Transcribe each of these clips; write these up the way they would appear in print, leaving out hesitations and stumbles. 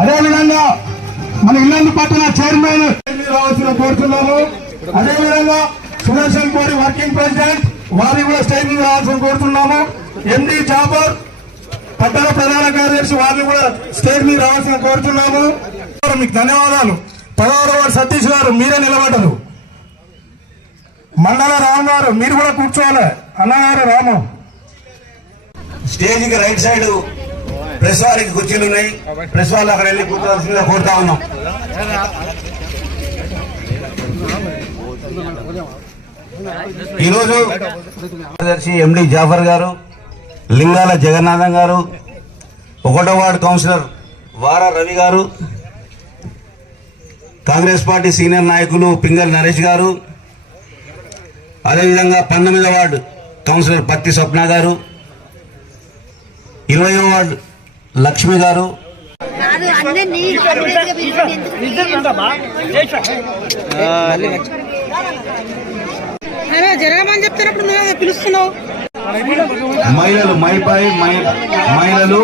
అదేవిధంగా మన ఇల్లందు పట్టణ చైర్మన్ రావాల్సిన కోరుతున్నాము. అదేవిధంగా సుదర్శన్ కోరి వర్కింగ్ ప్రెసిడెంట్ వారిని కూడా స్టేజ్ మీద రావాల్సిన కోరుతున్నాము. ఎండి జాబర్ పట్టణ ప్రధాన కార్యదర్శి వారిని కూడా స్టేజ్ మీద రావాల్సిన కోరుతున్నాము. మీకు ధన్యవాదాలు. 16వ వార్డు సతీష్ గారు మీరే నిలబడ్డారు. మండల రామ్ గారు మీరు కూడా కూర్చోవాలి. అన్నగారు రాము. స్టేజ్ కి రైట్ సైడ్ ప్రెస్ వారికి కుర్చీలు ఉన్నాయి. ప్రెస్ వాళ్ళు అక్కడ వెళ్ళి కూర్చోవలసిందిగా కోరుతా ఉన్నాం. ఈరోజు కార్యదర్శి ఎండి జాఫర్ గారు, లింగాల జగన్నాథం గారు, 1వ వార్డు కౌన్సిలర్ వారా రవి గారు, కాంగ్రెస్ పార్టీ సీనియర్ నాయకులు పింగల్ నరేష్ గారు, అదేవిధంగా 19వ వార్డు కౌన్సిలర్ పత్తి స్వప్న గారు, 20వ వార్డు లక్ష్మి గారు, మహిళలు మహిళలు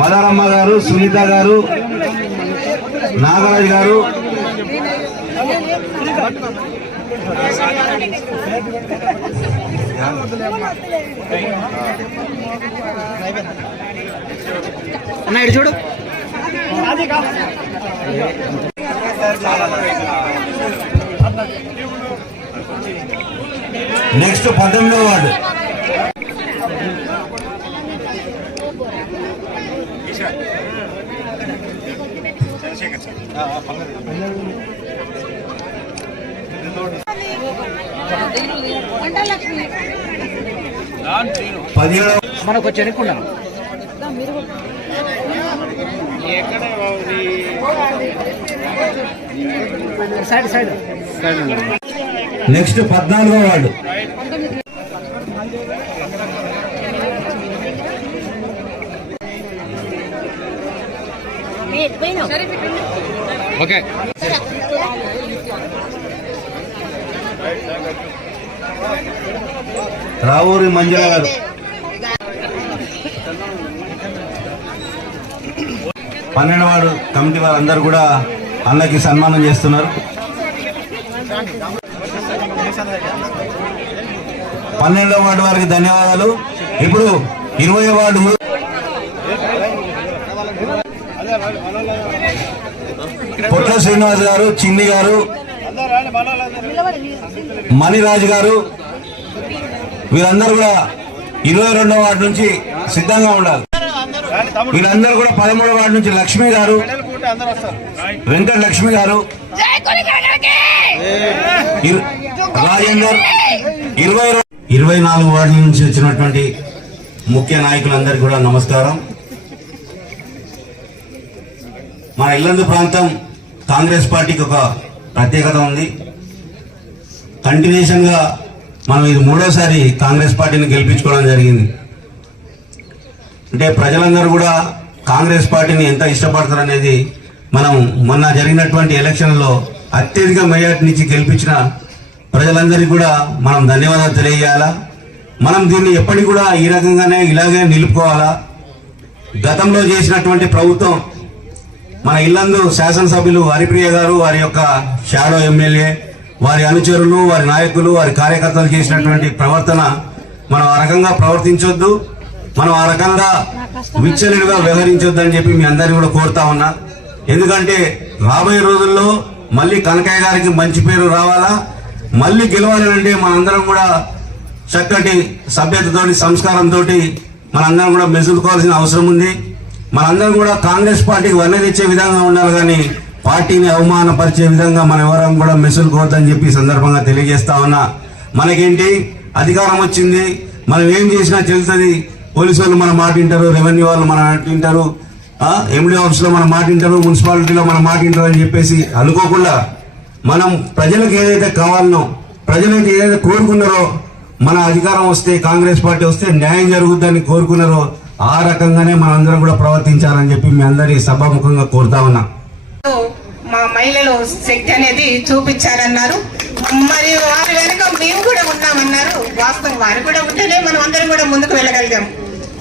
మదరమ్మ గారు, సునీత గారు, నాగరాజ్ గారు, అన్నాడు చూడు. నెక్స్ట్ 19వ వార్డు మనకు చెరుకున్నాం. నెక్స్ట్ 14వ వార్డు ఓకే. రావూరి మంజుల గారు, 12వ వార్డు కమిటీ వారందరూ కూడా అన్నకి సన్మానం చేస్తున్నారు. 12వ వార్డు వారికి ధన్యవాదాలు. ఇప్పుడు 20వ వార్డు పొట్ల శ్రీనివాస్ గారు, చిన్ని గారు, మణిరాజు గారు, వీరందరూ కూడా 22వ వార్డు నుంచి సిద్ధంగా ఉండాలి. వీళ్ళందరూ కూడా 13వ వార్డు నుంచి లక్ష్మి గారు, వెంకట లక్ష్మి గారు, రాజేందర్, 24 వార్డుల నుంచి వచ్చినటువంటి ముఖ్య నాయకులందరికీ కూడా నమస్కారం. మన ఇల్లందు ప్రాంతం కాంగ్రెస్ పార్టీకి ఒక ప్రత్యేకత ఉంది. కంటిన్యూషన్ గా మనం ఇది 3వసారి కాంగ్రెస్ పార్టీని గెలిపించుకోవడం జరిగింది. అంటే ప్రజలందరూ కూడా కాంగ్రెస్ పార్టీని ఎంత ఇష్టపడతారు అనేది మనం మొన్న జరిగినటువంటి ఎలక్షన్లో అత్యధిక మెజార్టీ నుంచి గెలిపించిన ప్రజలందరికీ కూడా మనం ధన్యవాదాలు తెలియజేయాలా. మనం దీన్ని ఎప్పటికీ కూడా ఈ రకంగానే ఇలాగే నిలుపుకోవాలా. గతంలో చేసినటువంటి ప్రభుత్వం మన ఇల్లందు శాసనసభ్యులు హరిప్రియ గారు, వారి యొక్క షాడో ఎమ్మెల్యే, వారి అనుచరులు, వారి నాయకులు, వారి కార్యకర్తలు చేసినటువంటి ప్రవర్తన మనం ఆ రకంగా ప్రవర్తించొద్దు, మనం ఆ రకంగా విచ్చలవిడిగా వ్యవహరించొద్దు అని చెప్పి మీ అందరినీ కూడా కోరుతా ఉన్నా. ఎందుకంటే రాబోయే రోజుల్లో మళ్ళీ కనకయ్య గారికి మంచి పేరు రావాలా, మళ్ళీ గెలవాలంటే మనందరం కూడా చక్కటి సభ్యతతోటి, సంస్కారంతో మనందరం కూడా మెసులుకోవాల్సిన అవసరం ఉంది. మనందరం కూడా కాంగ్రెస్ పార్టీకి వన్నె తెచ్చే విధంగా ఉండాలి, కానీ పార్టీని అవమానపరిచే విధంగా మనం ఎవరం కూడా మెసులుకోవద్దని చెప్పి సందర్భంగా తెలియజేస్తా ఉన్నా. మనకేంటి అధికారం వచ్చింది, మనం ఏం చేసినా చెల్లుతుంది. పోలీసు వాళ్ళు మన మాట వింటారు, రెవెన్యూ వాళ్ళు మన మాట వింటారు, ఎండీ ఆఫీస్ లో మన మాట వింటారు, మున్సిపాలిటీలో మన మాట వింటారు అని చెప్పేసి అనుకోకుండా మనం ప్రజలకు ఏదైతే కావాలనో, ప్రజలైతే ఏదైతే కోరుకున్నారో, మన అధికారం వస్తే, కాంగ్రెస్ పార్టీ వస్తే న్యాయం జరుగుద్దని కోరుకున్నారో ఆ రకంగానే మనందరం కూడా ప్రవర్తించాలని చెప్పి మీ అందరి సభాముఖంగా కోరుతా ఉన్నా. మా మహిళలు శక్తి అనేది చూపించారన్నారు. మరి వారి వెనుక మేము కూడా ఉన్నామన్నారు. వాస్తవం వారు కూడా ఉంటేనే మనం అందరం కూడా ముందుకు వెళ్ళగలిగాం.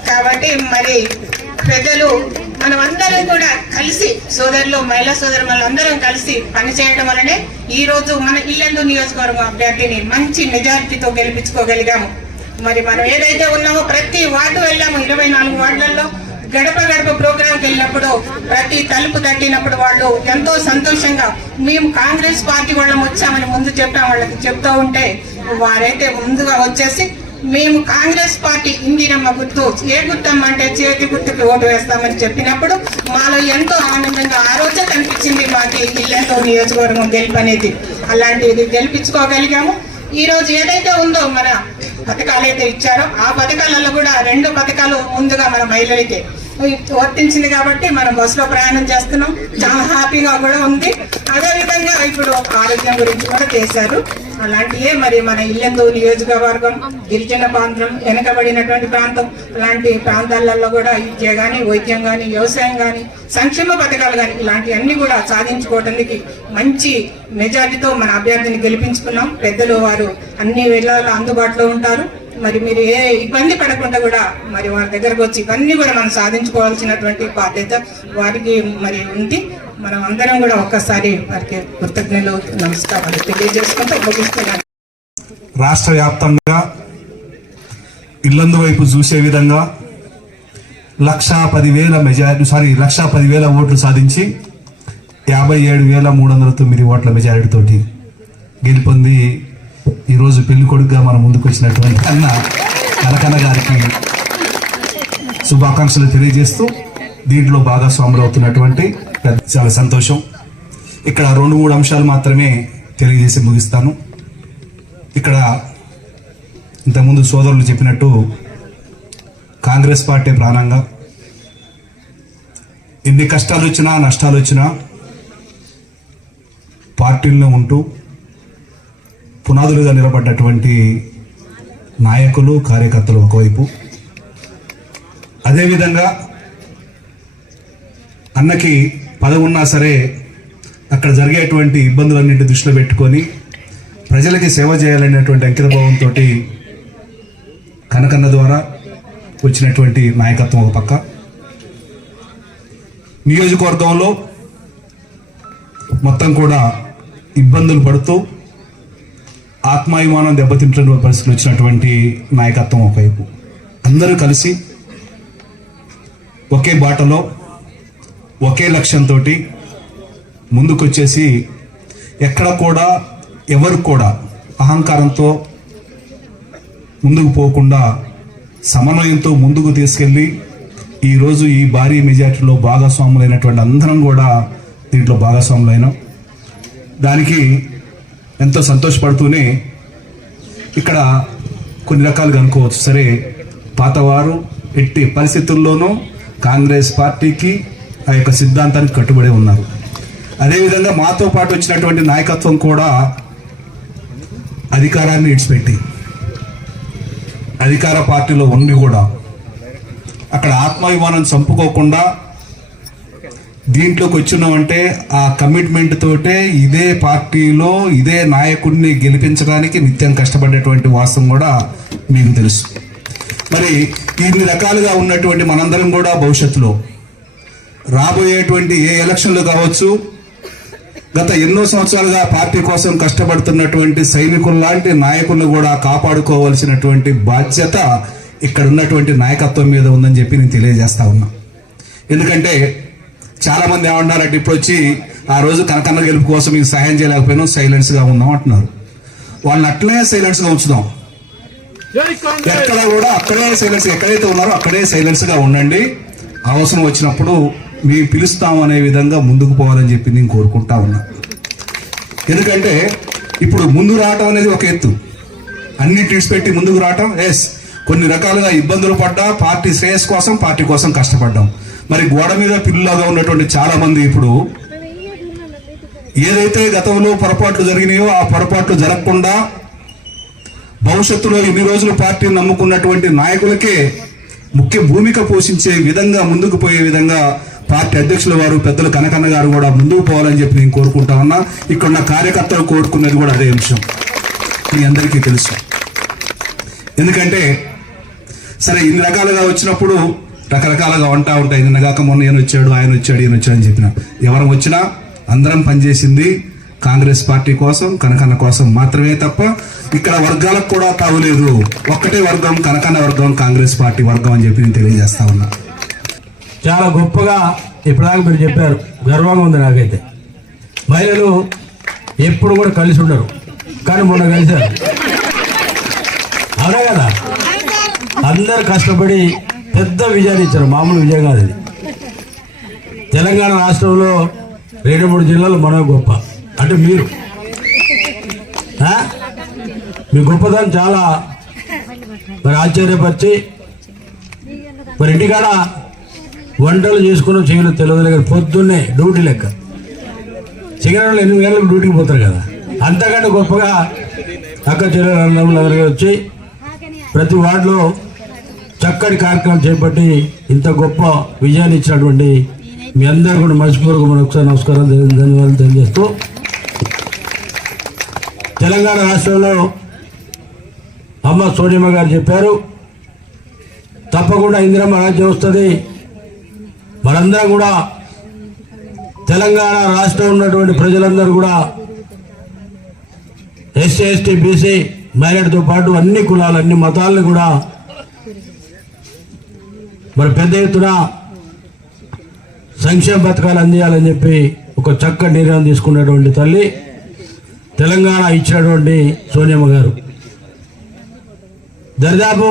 కాబట్టి మరి పెద్దలు మనం అందరం కూడా కలిసి సోదరులు మహిళా సోదరులు అందరం కలిసి పనిచేయడం వల్లనే ఈ రోజు మన ఇల్లందు నియోజకవర్గం అభ్యర్థిని మంచి మెజారిటీతో గెలిపించుకోగలిగాము. మరి మనం ఏదైతే ఉన్నామో ప్రతి వార్డు వెళ్ళాము, 24 వార్డులలో గడప గడప ప్రోగ్రాంకి వెళ్ళినప్పుడు ప్రతి తలుపు తట్టినప్పుడు వాళ్ళు ఎంతో సంతోషంగా మేము కాంగ్రెస్ పార్టీ వాళ్ళం వచ్చామని ముందు చెప్పాం. వాళ్ళకి చెప్తూ ఉంటే వారైతే ముందుగా వచ్చేసి మేము కాంగ్రెస్ పార్టీ ఇందిరమ్మ గుర్తు, ఏ గుర్తమ్మ అంటే చేతి గుర్తుకి ఓటు వేస్తామని చెప్పినప్పుడు మాలో ఎంతో ఆనందంగా ఆ రోజే కనిపించింది మాకు ఇల్లందు నియోజకవర్గం గెలుపు అనేది. అలాంటిది గెలిపించుకోగలిగాము. ఈ రోజు ఏదైతే ఉందో మన పథకాలు అయితే ఇచ్చారో ఆ పథకాలలో కూడా 2 పథకాలు ముందుగా మన మహిళలకి వర్తించింది కాబట్టి మనం బస్సులో ప్రయాణం చేస్తున్నాం. చాలా హ్యాపీగా కూడా ఉంది. అదేవిధంగా ఇప్పుడు ఆరోగ్యం గురించి కూడా చేశారు. అలాంటివే మరి మన ఇల్లందు నియోజకవర్గం గిరిజన ప్రాంతం, వెనుకబడినటువంటి ప్రాంతం, అలాంటి ప్రాంతాలలో కూడా విద్య కానీ, వైద్యం కానీ, వ్యవసాయం కానీ, సంక్షేమ పథకాలు కానీ ఇలాంటివన్నీ కూడా సాధించుకోవడానికి మంచి మెజార్టీతో మన అభ్యర్థిని గెలిపించుకున్నాం. పెద్దలు వారు అన్ని వేళల్లో అందుబాటులో ఉంటారు. మరి మీరు ఏ ఇబ్బంది పడకుండా కూడా మరి వారి దగ్గరకు వచ్చి ఇవన్నీ కూడా మనం సాధించుకోవాల్సినటువంటి బాధ్యత వారికి మరి ఉంది. మనం అందరం కూడా ఒక్కసారి వారికి కృతజ్ఞతలు, నమస్కారాలు తెలియజేసుకుంటూ ముగిస్తున్నాను. రాష్ట్ర వ్యాప్తంగా ఇల్లందు వైపు చూసే విధంగా 1,10,000 ఓట్లు సాధించి 57,309 ఓట్ల మెజారిటీతోటి గెలుపొంది ఈరోజు పెళ్లి కొడుకుగా మనం ముందుకు వచ్చినటువంటి కనకన్న గారికి శుభాకాంక్షలు తెలియజేస్తూ దీంట్లో భాగస్వాములు అవుతున్నటువంటి చాలా సంతోషం. ఇక్కడ 2-3 అంశాలు మాత్రమే తెలియజేసి ముగిస్తాను. ఇక్కడ ఇంతకుముందు సోదరులు చెప్పినట్టు కాంగ్రెస్ పార్టీ ప్రాణంగా ఎన్ని కష్టాలు వచ్చినా నష్టాలు వచ్చినా పార్టీల్లో ఉంటూ పునాదులుగా నిలబడ్డటువంటి నాయకులు, కార్యకర్తలు ఒకవైపు, అదేవిధంగా అన్నకి పదవి ఉన్నా సరే అక్కడ జరిగేటువంటి ఇబ్బందులన్నింటి దృష్టిలో పెట్టుకొని ప్రజలకి సేవ చేయాలనేటువంటి అంకితభావంతో కనకన్న ద్వారా వచ్చినటువంటి నాయకత్వం ఒక పక్క, నియోజకవర్గంలో మొత్తం కూడా ఇబ్బందులు పడుతూ ఆత్మాభిమానం దెబ్బతింటున్న పరిస్థితులు వచ్చినటువంటి నాయకత్వం ఒకవైపు, అందరూ కలిసి ఒకే బాటలో ఒకే లక్ష్యంతో ముందుకొచ్చేసి ఎక్కడ కూడా ఎవరు కూడా అహంకారంతో ముందుకు పోకుండా సమన్వయంతో ముందుకు తీసుకెళ్ళి ఈరోజు ఈ భారీ మెజార్టీలో భాగస్వాములైనటువంటి అందరం కూడా దీంట్లో భాగస్వాములైనాం. దానికి ఎంతో సంతోషపడుతూనే ఇక్కడ కొన్ని రకాలుగా అనుకోవచ్చు. సరే, పాతవారు ఎట్టి పరిస్థితుల్లోనూ కాంగ్రెస్ పార్టీకి ఆ యొక్క సిద్ధాంతానికి కట్టుబడి ఉన్నారు. అదేవిధంగా మాతో పాటు వచ్చినటువంటి నాయకత్వం కూడా అధికారాన్ని విడిచిపెట్టి అధికార పార్టీలో ఉండి కూడా అక్కడ ఆత్మాభిమానం చంపుకోకుండా దీంట్లోకి వచ్చినామంటే ఆ కమిట్మెంట్ తోటే ఇదే పార్టీలో ఇదే నాయకుడిని గెలిపించడానికి నిత్యం కష్టపడేటువంటి వాస్తవం కూడా మీకు తెలుసు. మరి ఇన్ని రకాలుగా ఉన్నటువంటి మనందరం కూడా భవిష్యత్తులో రాబోయేటువంటి ఏ ఎలక్షన్లు కావచ్చు, గత ఎన్నో సంవత్సరాలుగా పార్టీ కోసం కష్టపడుతున్నటువంటి సైనికుల లాంటి నాయకులను కూడా కాపాడుకోవాల్సినటువంటి బాధ్యత ఇక్కడ ఉన్నటువంటి నాయకత్వం మీద ఉందని చెప్పి నేను తెలియజేస్తా ఉన్నా. ఎందుకంటే చాలా మంది ఏమన్నారంటే ఇప్పుడు వచ్చి ఆ రోజు కనకన్న గెలుపు కోసం మీకు సహాయం చేయలేకపోయినా సైలెన్స్ గా ఉన్నాం అంటున్నారు. వాళ్ళని అట్లే సైలెన్స్ గా ఉంచుదాం. ఎక్కడ కూడా అక్కడే సైలెన్స్, ఎక్కడైతే ఉన్నారో అక్కడే సైలెన్స్ గా ఉండండి. అవసరం వచ్చినప్పుడు మేము పిలుస్తాం అనే విధంగా ముందుకు పోవాలని చెప్పి నేను కోరుకుంటా ఉన్నా. ఎందుకంటే ఇప్పుడు ముందు రావటం అనేది ఒక ఎత్తు, అన్ని టిప్స్ పెట్టి ముందుకు రావటం, కొన్ని రకాలుగా ఇబ్బందులు పడ్డా పార్టీ శ్రేయస్ కోసం, పార్టీ కోసం కష్టపడ్డాం. మరి గోడ మీద పిల్లులాగా ఉన్నటువంటి చాలా మంది ఇప్పుడు ఏదైతే గతంలో పొరపాట్లు జరిగినాయో ఆ పొరపాట్లు జరగకుండా భవిష్యత్తులో ఇన్ని రోజులు పార్టీని నమ్ముకున్నటువంటి నాయకులకే ముఖ్య భూమిక పోషించే విధంగా ముందుకు పోయే విధంగా పార్టీ అధ్యక్షుల వారు పెద్దలు కనకన్న గారు కూడా ముందుకు పోవాలని చెప్పి నేను కోరుకుంటా ఉన్నా. ఇక్కడున్న కార్యకర్తలు కోరుకున్నది కూడా అదే అంశం, మీ అందరికీ తెలుసు. ఎందుకంటే సరే ఇన్ని రకాలుగా వచ్చినప్పుడు రకరకాలుగా ఉంటా ఉంటాయి. నిన్నగాక మొన్న ఈయన వచ్చాడు, ఆయన వచ్చాడు, ఈయన వచ్చాడు అని చెప్పిన ఎవరు వచ్చినా అందరం పనిచేసింది కాంగ్రెస్ పార్టీ కోసం, కనకన్న కోసం మాత్రమే తప్ప ఇక్కడ వర్గాలకు కూడా తావులేదు. ఒక్కటే వర్గం, కనకన్న వర్గం, కాంగ్రెస్ పార్టీ వర్గం అని చెప్పి నేను తెలియజేస్తా ఉన్నా. చాలా గొప్పగా ఇప్పటిదాకా మీరు చెప్పారు, గర్వంగా ఉంది నాకైతే. మహిళలు ఎప్పుడు కూడా కలిసి ఉండరు, కానీ మొన్న కలిశారు. అవునా కదా? అందరు కష్టపడి పెద్ద విజయాన్ని ఇచ్చారు, మామూలు విజయం కాదు ఇది. తెలంగాణ రాష్ట్రంలో 2-3 జిల్లాలు మనకు గొప్ప, అంటే మీరు మీ గొప్పతనం చాలా మరి ఆశ్చర్యపరిచి, మరి ఇంటికాడ వంటలు చేసుకుని చేయడం తెలియదు కదా, పొద్దున్నే డ్యూటీ లెక్క. చికెన్ 8 గంటలకు డ్యూటీకి పోతారు కదా, అంతకంటే గొప్పగా అక్క చెల్లెలందరూ వచ్చి ప్రతి వార్డులో చక్కటి కార్యక్రమం చేపట్టి ఇంత గొప్ప విజయాన్ని ఇచ్చినటువంటి మీ అందరూ కూడా మనస్ఫూర్తిగా మరొకసారి నమస్కారం, ధన్యవాదాలు తెలియజేస్తూ, తెలంగాణ రాష్ట్రంలో అమ్మ సోనియమ్మ గారు చెప్పారు, తప్పకుండా ఇందిరమ్మ రాజ్యం వస్తుంది. మనందరం కూడా తెలంగాణ రాష్ట్రం ఉన్నటువంటి ప్రజలందరూ కూడా ఎస్సీ, ఎస్టీ, బీసీ, మైనార్టీతో పాటు అన్ని కులాలు, అన్ని మతాలను కూడా మరి పెద్ద ఎత్తున సంక్షేమ పథకాలు అందియాలని చెప్పి ఒక చక్కటి నిర్ణయం తీసుకున్నటువంటి తల్లి తెలంగాణ ఇచ్చినటువంటి సోనియమ్మ గారు. దరిదాపు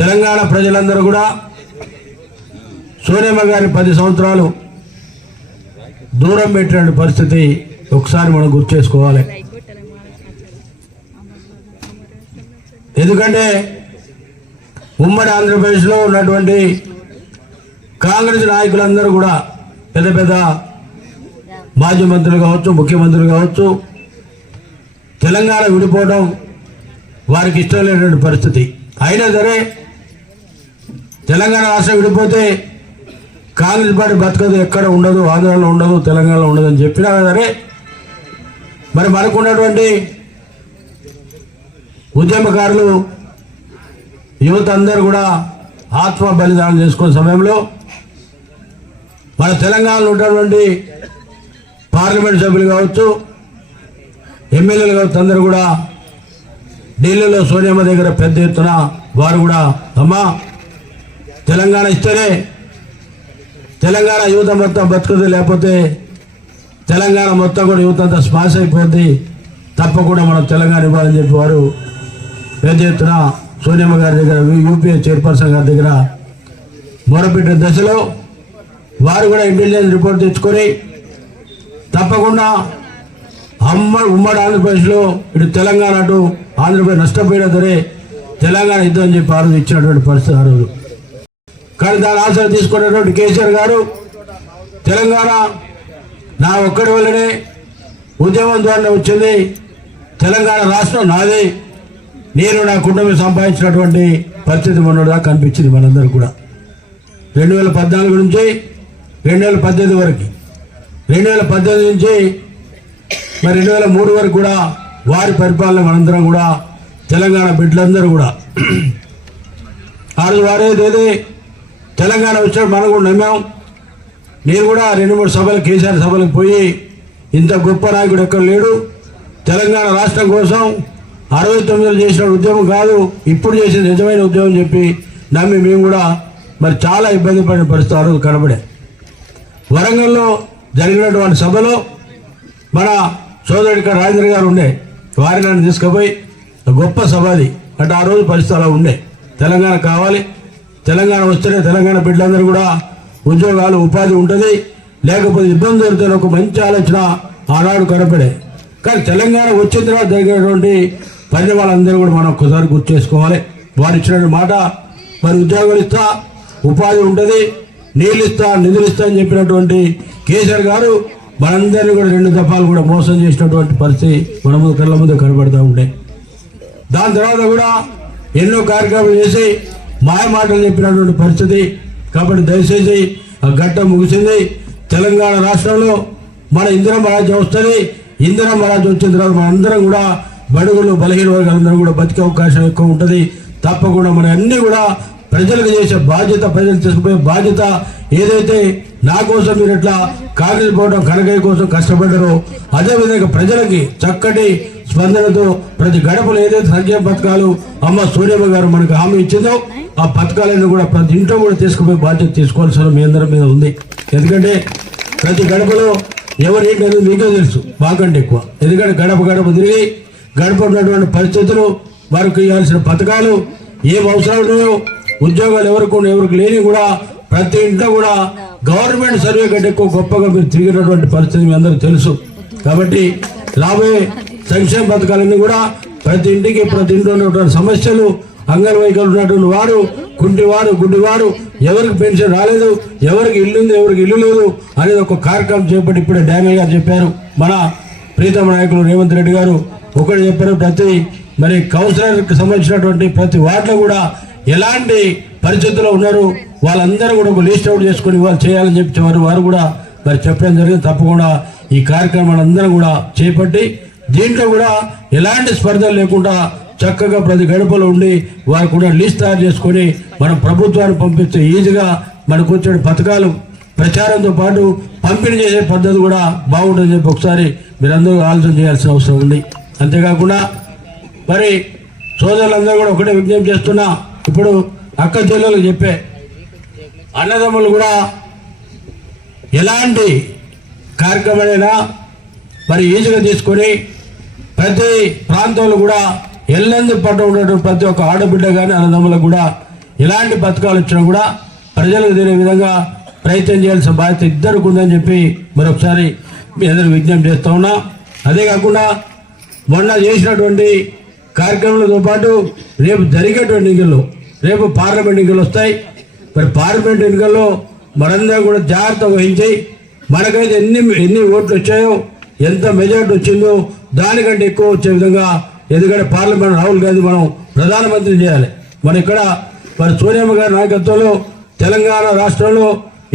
తెలంగాణ ప్రజలందరూ కూడా సోనియమ్మ గారి 10 సంవత్సరాలు దూరం పెట్టిన పరిస్థితి ఒకసారి మనం గుర్తు చేసుకోవాలి. ఎందుకంటే ఉమ్మడి ఆంధ్రప్రదేశ్లో ఉన్నటువంటి కాంగ్రెస్ నాయకులందరూ కూడా పెద్ద పెద్ద మాజీ మంత్రులు కావచ్చు, ముఖ్యమంత్రులు కావచ్చు, తెలంగాణ విడిపోవడం వారికి ఇష్టం లేనటువంటి పరిస్థితి. అయినా సరే తెలంగాణ రాష్ట్రం విడిపోతే కాంగ్రెస్ పార్టీ బతకదు, ఎక్కడ ఉండదు, ఆంధ్రాలో ఉండదు, తెలంగాణలో ఉండదు అని చెప్పినా సరే మరి మనకున్నటువంటి ఉద్యమకారులు, యువత అందరూ కూడా ఆత్మ బలిదానం చేసుకునే సమయంలో మన తెలంగాణలో ఉన్నటువంటి పార్లమెంట్ సభ్యులు కావచ్చు, ఎమ్మెల్యేలు కావచ్చు, అందరూ కూడా ఢిల్లీలో సోనియమ్మ దగ్గర పెద్ద ఎత్తున వారు కూడా అమ్మా తెలంగాణ ఇస్తేనే తెలంగాణ యువత మొత్తం బతుకుతుంది, లేకపోతే తెలంగాణ మొత్తం కూడా యువత అంతా స్మాష్ అయిపోద్ది, తప్పకుండా మనం తెలంగాణ ఇవ్వాలని చెప్పి వారు పెద్ద ఎత్తున సోనియమ్మ గారి దగ్గర, యూపీఏ చైర్పర్సన్ గారి దగ్గర మొరపెట్టిన దశలో వారు కూడా ఇంటెలిజెన్స్ రిపోర్ట్ తెచ్చుకొని తప్పకుండా ఉమ్మడి ఆంధ్రప్రదేశ్లో ఇటు తెలంగాణ అటు ఆంధ్రప్రదేశ్ నష్టపోయినా సరే తెలంగాణ యుద్ధం అని చెప్పి ఆరోజు ఇచ్చినటువంటి పరిస్థితి ఆ రోజు. కానీ దాని ఆశలు తీసుకున్నటువంటి కేసీఆర్ గారు తెలంగాణ నా ఒక్కడి వల్లనే ఉద్యమం ద్వారా వచ్చింది, తెలంగాణ రాష్ట్రం నాదే, నేను నా కుటుంబం సంపాదించినటువంటి పరిస్థితి మొన్నటిదా కనిపించింది మనందరూ కూడా. 2014 నుంచి 2018 వరకు, 2018 నుంచి మరి 2003 వరకు కూడా వారి పరిపాలన మనందరం కూడా తెలంగాణ బిడ్డలందరూ కూడా ఆ రోజు వారేదేది తెలంగాణ వచ్చాడు మనం కూడా నమ్మాం. నేను కూడా 2-3 సభలు, కేసీఆర్ సభలకు పోయి ఇంత గొప్ప నాయకుడు ఎక్కడ లేడు, తెలంగాణ రాష్ట్రం కోసం 69లో చేసిన ఉద్యమం కాదు, ఇప్పుడు చేసిన నిజమైన ఉద్యమం చెప్పి నమ్మి మేము కూడా మరి చాలా ఇబ్బంది పడిన పరిస్థితి ఆ రోజు కనబడే. వరంగల్లో జరిగినటువంటి సభలో మన సోదరుడి రాజేంద్ర గారు ఉండే, వారి నన్ను తీసుకుపోయి గొప్ప సభ అది. అంటే ఆ రోజు పరిస్థితి అలా ఉండే, తెలంగాణ కావాలి, తెలంగాణ వస్తేనే తెలంగాణ బిడ్డలందరూ కూడా ఉద్యోగాలు, ఉపాధి ఉంటుంది, లేకపోతే ఇబ్బంది దొరికితే ఒక మంచి ఆలోచన ఆనాడు కనపడే. కానీ తెలంగాణ వచ్చిన తర్వాత జరిగినటువంటి పరిణామాలందరూ కూడా మనం ఒక్కసారి గుర్తు చేసుకోవాలి. వారు ఇచ్చినటువంటి మాట, మరి ఉద్యోగాలు ఇస్తా, ఉపాధి ఉంటుంది, నీళ్ళు ఇస్తా, నిధులు ఇస్తా అని చెప్పినటువంటి కేసీఆర్ గారు మనందరినీ కూడా 2 దఫాలు కూడా మోసం చేసినటువంటి పరిస్థితి మన ముందు కళ్ళ ముందు కనబడుతూ ఉండే. దాని తర్వాత కూడా ఎన్నో కార్యక్రమాలు చేసి మాయ మాటలు చెప్పినటువంటి పరిస్థితి. కాబట్టి దయచేసి ఆ ఘట్టం ముగిసింది. తెలంగాణ రాష్ట్రంలో మన ఇందిరమ్మ రాజ్యం వస్తుంది. ఇందిరమ్మ రాజ్యం వచ్చిన తర్వాత మనందరం కూడా బడుగులు, బలహీన వర్గాలందరూ కూడా బతికే అవకాశం ఎక్కువ ఉంటుంది. తప్పకుండా మన అన్ని కూడా ప్రజలకు చేసే బాధ్యత, ప్రజలు తీసుకుపోయే బాధ్యత ఏదైతే నా కోసం మీరు ఎట్లా కాంగ్రెస్ పోవడం కనకయ్య కోసం కష్టపడ్డారో అదేవిధంగా ప్రజలకి చక్కటి స్పందనతో ప్రతి గడపలో ఏదైతే సంక్షేమ పథకాలు అమ్మ సోనియమ్మ గారు మనకు హామీ ఇచ్చిందో ఆ పథకాలను కూడా ప్రతి ఇంట్లో కూడా తీసుకుపోయే బాధ్యత తీసుకోవాల్సిన మీ అందరి మీద ఉంది. ఎందుకంటే ప్రతి గడపలో ఎవరేంటి అనేది మీకే తెలుసు మాకంటే ఎక్కువ. ఎందుకంటే గడప గడప తిరిగి గడప ఉన్నటువంటి పరిస్థితులు, వారికి ఇవ్వాల్సిన పథకాలు, ఏం అవసరాలు ఉన్నాయో, ఉద్యోగాలు ఎవరికి లేని కూడా ప్రతి ఇంట్లో కూడా గవర్నమెంట్ సర్వే కంటే ఎక్కువ గొప్పగా మీరు తిరిగినటువంటి పరిస్థితి మీ అందరికీ తెలుసు. కాబట్టి రాబోయే సంక్షేమ పథకాలన్నీ కూడా ప్రతి ఇంటికి, ప్రతి ఇంట్లో ఉన్నటువంటి సమస్యలు, అంగన్వాడీలు ఉన్నటువంటి వారు, కుంటివారు, గుడ్డివారు, ఎవరికి పెన్షన్ రాలేదు, ఎవరికి ఇల్లు ఉంది, ఎవరికి ఇల్లు లేదు అనేది ఒక కార్యక్రమం చేపట్టి ఇప్పుడే డానియల్ గారు చెప్పారు. మన ప్రీతమ నాయకులు రేవంత్ రెడ్డి గారు ఒకటి చెప్పారు, ప్రతి మరి కౌన్సిలర్కి సంబంధించినటువంటి ప్రతి వార్డులో కూడా ఎలాంటి పరిస్థితుల్లో ఉన్నారు వాళ్ళందరూ కూడా ఒక లిస్ట్ అవుట్ చేసుకుని వాళ్ళు చేయాలని చెప్పి వారు కూడా మరి చెప్పడం జరిగింది. తప్పకుండా ఈ కార్యక్రమాలు అందరం కూడా చేపట్టి దీంట్లో కూడా ఎలాంటి స్పర్ధలు లేకుండా చక్కగా ప్రతి గడపలో ఉండి వారు కూడా లిస్ట్ తయారు చేసుకొని మనం ప్రభుత్వాన్ని పంపిస్తే ఈజీగా మనకు వచ్చే పథకాలు ప్రచారంతో పాటు పంపిణీ చేసే పద్ధతి కూడా బాగుంటుందని చెప్పి ఒకసారి మీరందరూ ఆలోచన చేయాల్సిన అవసరం ఉంది. అంతేకాకుండా మరి సోదరులందరూ కూడా ఒకటే విజ్ఞప్తి చేస్తున్నా, ఇప్పుడు అక్క చెల్లెలకు చెప్పే అన్నదమ్ములు కూడా ఎలాంటి కార్యక్రమాలైనా మరి ఈజీగా తీసుకొని ప్రతి ప్రాంతంలో కూడా ఎల్లందు పట్టు ఉన్నటువంటి ప్రతి ఒక్క ఆడబిడ్డ కానీ అన్నదమ్ములకు కూడా ఎలాంటి పథకాలు వచ్చినా కూడా ప్రజలకు తెలియ విధంగా ప్రయత్నం చేయాల్సిన బాధ్యత ఇద్దరికి ఉందని చెప్పి మరొకసారి మీ అందరూ విజ్ఞప్తి చేస్తూ ఉన్నా. అదే కాకుండా మొన్న చేసినటువంటి కార్యక్రమాలతో పాటు రేపు జరిగేటువంటి ఎన్నికల్లో, రేపు పార్లమెంట్ ఎన్నికలు వస్తాయి. మరి పార్లమెంట్ ఎన్నికల్లో మనందరం కూడా జాగ్రత్త వహించి మనకైతే ఎన్ని ఓట్లు వచ్చాయో, ఎంత మెజార్టీ వచ్చిందో దానికంటే ఎక్కువ వచ్చే విధంగా, ఎందుకంటే పార్లమెంట్ రాహుల్ గాంధీ మనం ప్రధానమంత్రి చేయాలి. మన ఇక్కడ మరి సోనియమ్మ గారి నాయకత్వంలో తెలంగాణ రాష్ట్రంలో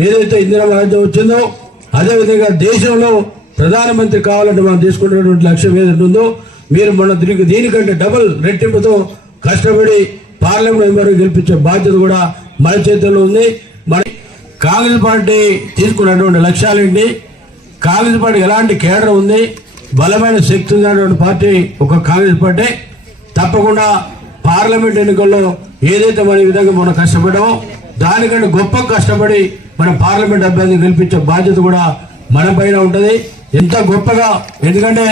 ఏదైతే ఇందిరమ్మ రాజ్యం వచ్చిందో అదేవిధంగా దేశంలో ప్రధానమంత్రి కావాలంటే మనం తీసుకున్నటువంటి లక్ష్యం ఏదైతే ఉందో మీరు మన దీనికంటే డబుల్ రెట్టింపుతో కష్టపడి పార్లమెంట్ మెంబర్ గెలిపించే బాధ్యత కూడా మన చేతుల్లో ఉంది. మన కాంగ్రెస్ పార్టీ తీసుకున్నటువంటి లక్ష్యాలేంటి, కాంగ్రెస్ పార్టీ ఎలాంటి కేడర్ ఉంది, బలమైన శక్తి ఉన్నటువంటి పార్టీ ఒక కాంగ్రెస్ పార్టీ. తప్పకుండా పార్లమెంట్ ఎన్నికల్లో ఏదైతే మన ఈ విధంగా మనం కష్టపడ్డామో దానికంటే గొప్ప కష్టపడి మనం పార్లమెంట్ అభ్యర్థిని గెలిపించే బాధ్యత కూడా మన పైన ఉంటుంది. ఎంత గొప్పగా, ఎందుకంటే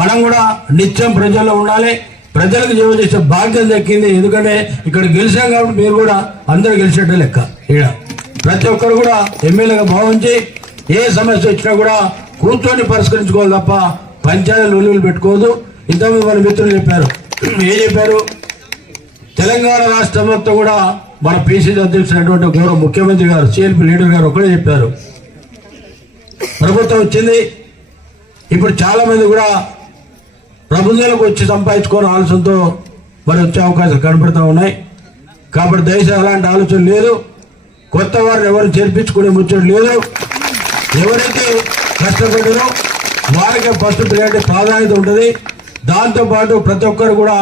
మనం కూడా నిత్యం ప్రజల్లో ఉండాలి, ప్రజలకు సేవ చేసే బాధ్యత దక్కింది. ఎందుకంటే ఇక్కడ గెలిచాం కాబట్టి మీరు కూడా అందరూ గెలిచేట లెక్క. ఇక్కడ ప్రతి ఒక్కరు కూడా ఎమ్మెల్యేగా భావించి ఏ సమస్య వచ్చినా కూడా కూర్చొని పరిష్కరించుకోవాలి తప్ప పంచాయతీలు ఒలుగులు పెట్టుకోవద్దు. ఇంతకుముందు మన మిత్రులు చెప్పారు, ఏం చెప్పారు, తెలంగాణ రాష్ట్రం మొత్తం కూడా మన పిసిసి అధ్యక్షుడైనటువంటి గౌరవ ముఖ్యమంత్రి గారు, సిఎల్పి లీడర్ గారు ఒకటే చెప్పారు, ప్రభుత్వం వచ్చింది, ఇప్పుడు చాలా మంది కూడా ప్రభుత్వాలకు వచ్చి సంపాదించుకోని ఆలోచనతో మరి వచ్చే అవకాశాలు కనపడుతూ ఉన్నాయి. కాబట్టి దయచేసి అలాంటి ఆలోచన లేదు, కొత్త వారిని ఎవరు చేర్పించుకునే ముచ్చట లేదు. ఎవరైతే కష్టపడ్డారో వారికే ఫస్ట్ ప్రియారిటీ ప్రాధాన్యత ఉంటుంది. దాంతోపాటు ప్రతి ఒక్కరు కూడా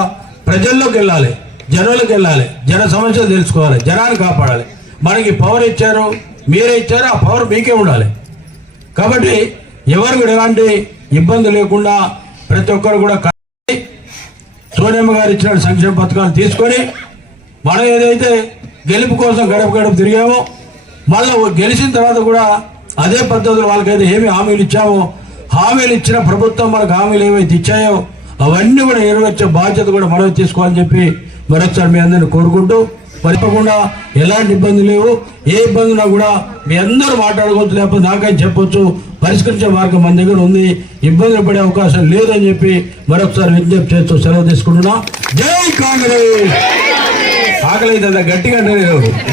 ప్రజల్లోకి వెళ్ళాలి, జనాలకు వెళ్ళాలి, జన సమస్యలు తెలుసుకోవాలి, జనాన్ని కాపాడాలి. మనకి పవర్ ఇచ్చారు, మీరే ఇచ్చారు, ఆ పవర్ మీకే ఉండాలి. కాబట్టి ఎవరు కూడా ఎలాంటి ఇబ్బంది లేకుండా ప్రతి ఒక్కరు కూడా సోనియమ్మ గారు ఇచ్చిన సంక్షేమ పథకాలు తీసుకొని మనం ఏదైతే గెలుపు కోసం గడప గడప తిరిగామో మళ్ళీ గెలిచిన తర్వాత కూడా అదే పద్ధతులు వాళ్ళకైతే ఏమి హామీలు ఇచ్చామో, హామీలు ఇచ్చిన ప్రభుత్వం మనకు హామీలు ఏవైతే ఇచ్చాయో అవన్నీ కూడా నెరవేర్చే బాధ్యత కూడా మనం తీసుకోవాలని చెప్పి మరొకసారి మీ అందరిని కోరుకుంటూ, పరిపకుండా ఎలాంటి ఇబ్బంది లేవు, ఏ ఇబ్బంది ఉన్నా కూడా మీ అందరూ మాట్లాడుకోవచ్చు, లేకపోతే నాకని చెప్పొచ్చు, పరిష్కరించే మార్గం మన దగ్గర ఉంది, ఇబ్బందులు పడే అవకాశం లేదని చెప్పి మరొకసారి విజ్ఞప్తి చేస్తూ సెలవు తీసుకుంటున్నా. జై కాంగ్రెస్. ఆకలి గట్టిగా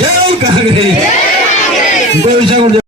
జై కాంగ్రెస్. ఇంకో విషయం